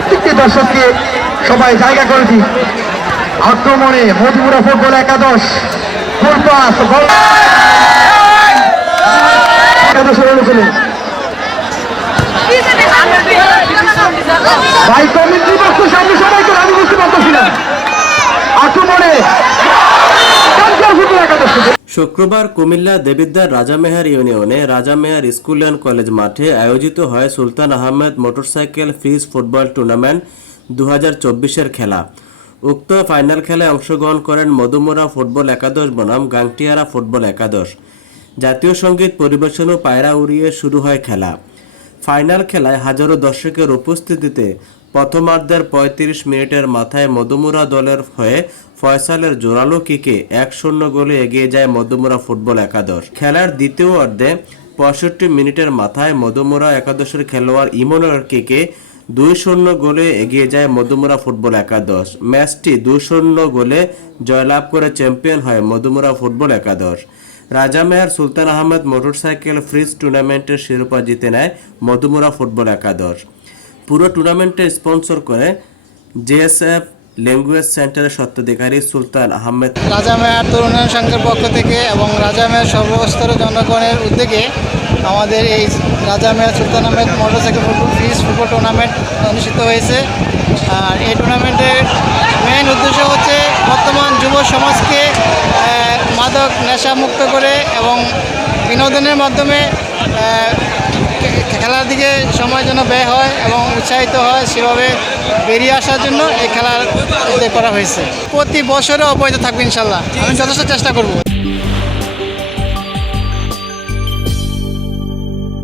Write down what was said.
প্রত্যেকটি দর্শককে সবাই জায়গা করে দিই আক্রমণে মধুপুরা ফুটবল একাদশ সামনে সবাইকে আমি বুঝতে পারতেছিলাম আক্রমণে শুক্রবার কুমিল্লা দেবিদ্দার রাজামেহার ইউনিয়নে রাজামেহার স্কুল অ্যান্ড কলেজ মাঠে আয়োজিত হয় Sultan Ahmed motorcycle fridge football tournament দু হাজার খেলা। উক্ত ফাইনাল খেলায় অংশগ্রহণ করেন মধুমোরা ফুটবল একাদশ বনাম গাংটিয়ারা ফুটবল একাদশ। জাতীয় সংগীত পরিবেশন ও পায়রা উড়িয়ে শুরু হয় খেলা। ফাইনাল খেলায় হাজারো দর্শকের উপস্থিতিতে প্রথমার্ধের পঁয়ত্রিশ মিনিটের মাথায় মধুমুরা দলের হয়ে ফয়সালের জোরালো কিকে এক শূন্য গোলে এগিয়ে যায় মধুমুরা ফুটবল একাদশ। খেলার দ্বিতীয় অর্ধে পঁয়ষট্টি মিনিটের মাথায় মধুমুরা একাদশের খেলোয়াড় ইমনের কিকে দুই শূন্য গোলে এগিয়ে যায় মধুমুরা ফুটবল একাদশ। ম্যাচটি দুই শূন্য গোলে জয়লাভ করে চ্যাম্পিয়ন হয় মধুমুরা ফুটবল একাদশ। রাজা সুলতান আহমেদ মোটরসাইকেল ফ্রিজ টুর্নামেন্টের শিরোপা জিতে নেয় মধুমুরা ফুটবল একাদশ। পুরো টুর্নামেন্টে স্পন্সর করে জেএসএফ ল্যাঙ্গুয়েজ সেন্টারের স্বত্বাধিকারী সুলতান আহমেদ। রাজা মেয়ার তরুণ সংঘের পক্ষ থেকে এবং রাজা মেয়ার সর্বস্তরের জনগণের উদ্যোগে আমাদের এই রাজা মেয়ার সুলতান আহমেদ মোটরসাইকেল ফুটবল ফিস ফুটবল টুর্নামেন্ট অনুষ্ঠিত হয়েছে। আর এই টুর্নামেন্টের মেইন উদ্দেশ্য হচ্ছে বর্তমান যুব সমাজকে মাদক নেশা মুক্ত করে এবং বিনোদনের মাধ্যমে দিকে সময় যেন ব্যয় হয় এবং উৎসাহিত হয়, সেভাবে বেরিয়ে আসার জন্য এই খেলার করা হয়েছে। প্রতি বছরে অব্যাহত থাকবে ইনশাল্লাহ। আমি যথেষ্ট চেষ্টা করব।